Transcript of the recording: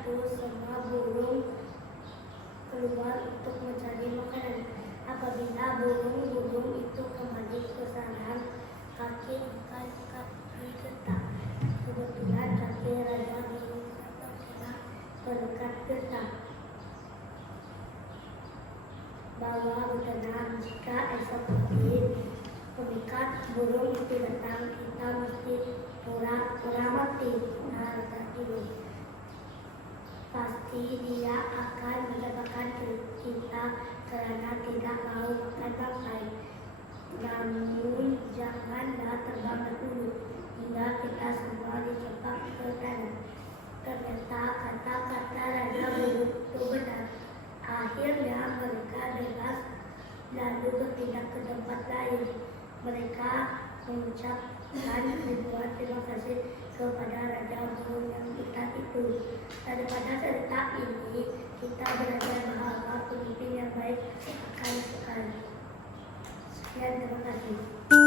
itu semua burung keluar untuk mencari makanan. Apabila burung-burung itu kembali ke sarang, kaki getah. Kebetulan kaki raja burung telah berdekat getah bahwa bertenang jika esok pagi pemikat burung itu datang, kita mesti pura-pura mati. Nah, tidur. Pasti dia akan mendapatkan kita karena tidak mau makan bangkai. Namun janganlah terbang dulu hingga kita semua dijebak ke tanah. Ternyata kata-kata raja burung itu benar. Akhirnya mereka bebas lalu berpindah ke tempat lain. Mereka mengucapkan ribuan terima kasih kepada raja burung yang pintar itu. Daripada cerita ini kita belajar bahwa pemimpin yang baik akan sekali. Sekian, terima kasih.